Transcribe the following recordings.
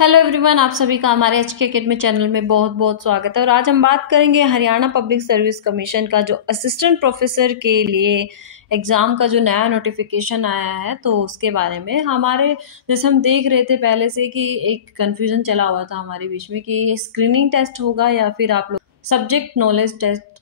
Hello everyone, आप सभी का हमारे एचके एकेडमी चैनल में बहुत बहुत स्वागत है। और आज हम बात करेंगे हरियाणा पब्लिक सर्विस कमीशन का जो असिस्टेंट प्रोफेसर के लिए एग्ज़ाम का जो नया नोटिफिकेशन आया है, तो उसके बारे में हमारे जैसे हम देख रहे थे पहले से कि एक कन्फ्यूज़न चला हुआ था हमारे बीच में कि स्क्रीनिंग टेस्ट होगा या फिर आप लोग सब्जेक्ट नॉलेज टेस्ट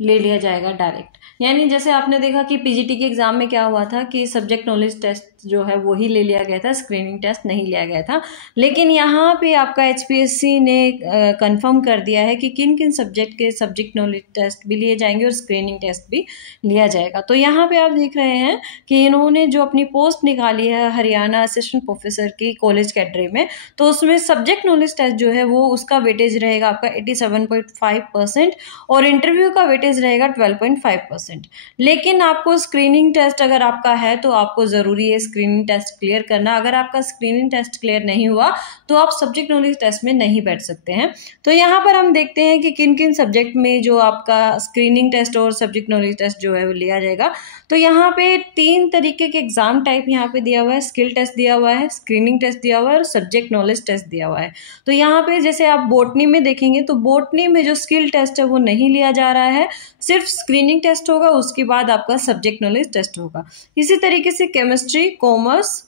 ले लिया जाएगा डायरेक्ट। यानी जैसे आपने देखा कि पीजीटी के एग्जाम में क्या हुआ था कि सब्जेक्ट नॉलेज टेस्ट जो है वो ही ले लिया गया था, स्क्रीनिंग टेस्ट नहीं लिया गया था। लेकिन यहाँ पे आपका एचपीएससी ने कंफर्म कर दिया है कि किन किन सब्जेक्ट के सब्जेक्ट नॉलेज टेस्ट भी लिए जाएंगे और स्क्रीनिंग टेस्ट भी लिया जाएगा। तो यहाँ पे आप देख रहे हैं कि इन्होंने जो अपनी पोस्ट निकाली है हरियाणा असिस्टेंट प्रोफेसर की कॉलेज कैडरे में, तो उसमें सब्जेक्ट नॉलेज टेस्ट जो है वो उसका वेटेज रहेगा आपका 87.5% और इंटरव्यू का वेटेज रहेगा 12.5%। लेकिन आपको स्क्रीनिंग टेस्ट अगर आपका है तो आपको ज़रूरी है स्क्रीनिंग टेस्ट क्लियर करना। अगर आपका स्क्रीनिंग टेस्ट क्लियर नहीं हुआ तो आप सब्जेक्ट नॉलेज टेस्ट में नहीं बैठ सकते हैं। तो यहाँ पर हम देखते हैं कि किन किन सब्जेक्ट में जो आपका स्क्रीनिंग टेस्ट और सब्जेक्ट नॉलेज टेस्ट जो है वो लिया जाएगा। तो यहाँ पे 3 तरीके के एग्जाम टाइप यहाँ पे दिया हुआ है, स्किल टेस्ट दिया हुआ है, स्क्रीनिंग टेस्ट दिया हुआ है और सब्जेक्ट नॉलेज टेस्ट दिया हुआ है। तो यहाँ पे जैसे आप बॉटनी में देखेंगे तो बॉटनी में जो स्किल टेस्ट है वो नहीं लिया जा रहा है, सिर्फ स्क्रीनिंग टेस्ट होगा, उसके बाद आपका सब्जेक्ट नॉलेज टेस्ट होगा। इसी तरीके से केमिस्ट्री, कॉमर्स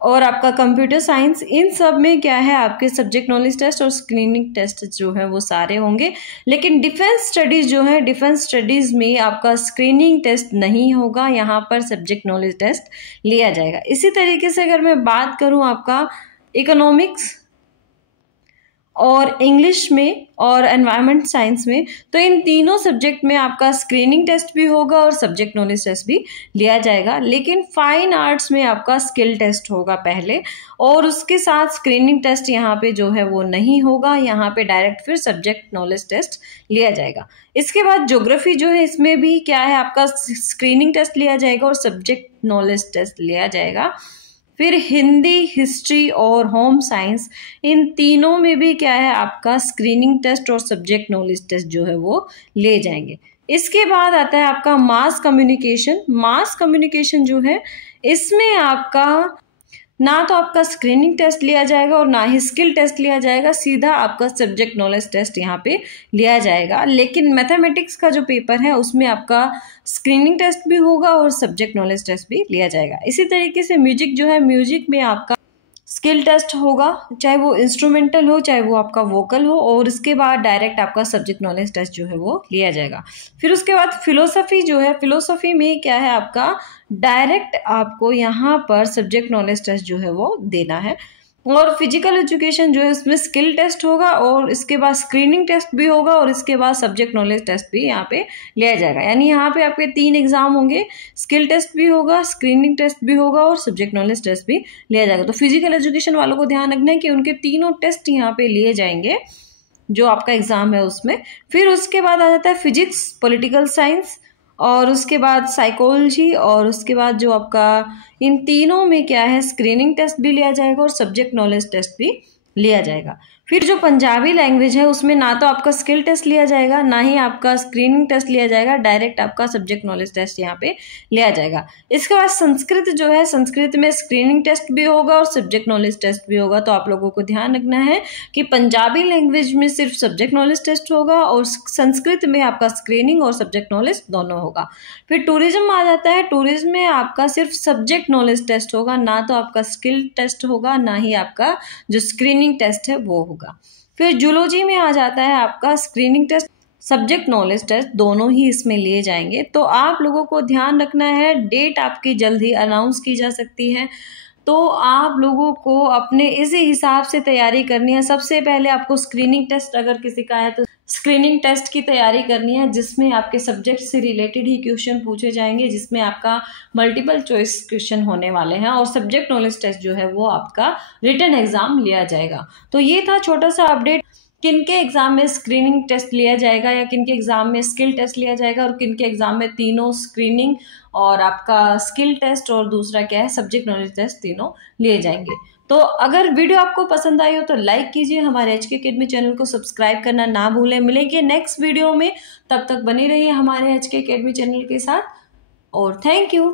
और आपका कंप्यूटर साइंस, इन सब में क्या है आपके सब्जेक्ट नॉलेज टेस्ट और स्क्रीनिंग टेस्ट जो है वो सारे होंगे। लेकिन डिफेंस स्टडीज जो है, डिफेंस स्टडीज में आपका स्क्रीनिंग टेस्ट नहीं होगा, यहाँ पर सब्जेक्ट नॉलेज टेस्ट लिया जाएगा। इसी तरीके से अगर मैं बात करूँ आपका इकोनॉमिक्स और इंग्लिश में और एनवायरनमेंट साइंस में, तो इन तीनों सब्जेक्ट में आपका स्क्रीनिंग टेस्ट भी होगा और सब्जेक्ट नॉलेज टेस्ट भी लिया जाएगा। लेकिन फाइन आर्ट्स में आपका स्किल टेस्ट होगा पहले और उसके साथ स्क्रीनिंग टेस्ट यहाँ पे जो है वो नहीं होगा, यहाँ पे डायरेक्ट फिर सब्जेक्ट नॉलेज टेस्ट लिया जाएगा। इसके बाद ज्योग्राफी जो है, इसमें भी क्या है आपका स्क्रीनिंग टेस्ट लिया जाएगा और सब्जेक्ट नॉलेज टेस्ट लिया जाएगा। फिर हिंदी, हिस्ट्री और होम साइंस, इन तीनों में भी क्या है आपका स्क्रीनिंग टेस्ट और सब्जेक्ट नॉलेज टेस्ट जो है वो ले जाएंगे। इसके बाद आता है आपका मास कम्युनिकेशन। मास कम्युनिकेशन जो है इसमें आपका ना तो आपका स्क्रीनिंग टेस्ट लिया जाएगा और ना ही स्किल टेस्ट लिया जाएगा, सीधा आपका सब्जेक्ट नॉलेज टेस्ट यहाँ पे लिया जाएगा। लेकिन मैथमेटिक्स का जो पेपर है उसमें आपका स्क्रीनिंग टेस्ट भी होगा और सब्जेक्ट नॉलेज टेस्ट भी लिया जाएगा। इसी तरीके से म्यूजिक जो है, म्यूजिक में आपका स्किल टेस्ट होगा, चाहे वो इंस्ट्रूमेंटल हो चाहे वो आपका वोकल हो, और इसके बाद डायरेक्ट आपका सब्जेक्ट नॉलेज टेस्ट जो है वो लिया जाएगा। फिर उसके बाद फिलोसफी जो है, फिलोसफी में क्या है आपका डायरेक्ट आपको यहाँ पर सब्जेक्ट नॉलेज टेस्ट जो है वो देना है। और फिजिकल एजुकेशन जो है उसमें स्किल टेस्ट होगा और इसके बाद स्क्रीनिंग टेस्ट भी होगा और इसके बाद सब्जेक्ट नॉलेज टेस्ट भी यहाँ पे लिया जाएगा। यानी यहाँ पे आपके 3 एग्जाम होंगे, स्किल टेस्ट भी होगा, स्क्रीनिंग टेस्ट भी होगा और सब्जेक्ट नॉलेज टेस्ट भी लिया जाएगा। तो फिजिकल एजुकेशन वालों को ध्यान रखना है कि उनके तीनों टेस्ट यहाँ पे लिए जाएंगे जो आपका एग्जाम है उसमें। फिर उसके बाद आ जाता है फिजिक्स, पॉलिटिकल साइंस और उसके बाद साइकोलॉजी, और उसके बाद जो आपका इन तीनों में क्या है स्क्रीनिंग टेस्ट भी लिया जाएगा और सब्जेक्ट नॉलेज टेस्ट भी लिया जाएगा। फिर जो पंजाबी लैंग्वेज है उसमें ना तो आपका स्किल टेस्ट लिया जाएगा ना ही आपका स्क्रीनिंग टेस्ट लिया जाएगा, डायरेक्ट आपका सब्जेक्ट नॉलेज टेस्ट यहाँ पे लिया जाएगा। इसके बाद संस्कृत जो है, संस्कृत में स्क्रीनिंग टेस्ट भी होगा और सब्जेक्ट नॉलेज टेस्ट भी होगा। तो आप लोगों को ध्यान रखना है कि पंजाबी लैंग्वेज में सिर्फ सब्जेक्ट नॉलेज टेस्ट होगा और संस्कृत में आपका स्क्रीनिंग और सब्जेक्ट नॉलेज दोनों होगा। फिर टूरिज्म आ जाता है, टूरिज्म में आपका सिर्फ सब्जेक्ट नॉलेज टेस्ट होगा, ना तो आपका स्किल टेस्ट होगा ना ही आपका जो स्क्रीनिंग टेस्ट है वो होगा। फिर जूलॉजी में आ जाता है आपका screening test, subject knowledge test दोनों ही इसमें लिए जाएंगे। तो आप लोगों को ध्यान रखना है, डेट आपकी जल्द ही अनाउंस की जा सकती है, तो आप लोगों को अपने इसी हिसाब से तैयारी करनी है। सबसे पहले आपको स्क्रीनिंग टेस्ट अगर किसी का है तो स्क्रीनिंग टेस्ट की तैयारी करनी है, जिसमें आपके सब्जेक्ट से रिलेटेड ही क्वेश्चन पूछे जाएंगे, जिसमें आपका मल्टीपल चॉइस क्वेश्चन होने वाले हैं और सब्जेक्ट नॉलेज टेस्ट जो है वो आपका रिटन एग्जाम लिया जाएगा। तो ये था छोटा सा अपडेट, किनके एग्जाम में स्क्रीनिंग टेस्ट लिया जाएगा या किनके एग्जाम में स्किल टेस्ट लिया जाएगा और किनके एग्जाम में तीनों स्क्रीनिंग और आपका स्किल टेस्ट और दूसरा क्या है सब्जेक्ट नॉलेज टेस्ट तीनों लिए जाएंगे। तो अगर वीडियो आपको पसंद आई हो तो लाइक कीजिए, हमारे एचके एकेडमी चैनल को सब्सक्राइब करना ना भूलें। मिलेंगे नेक्स्ट वीडियो में, तब तक बने रहिए हमारे एचके एकेडमी चैनल के साथ और थैंक यू।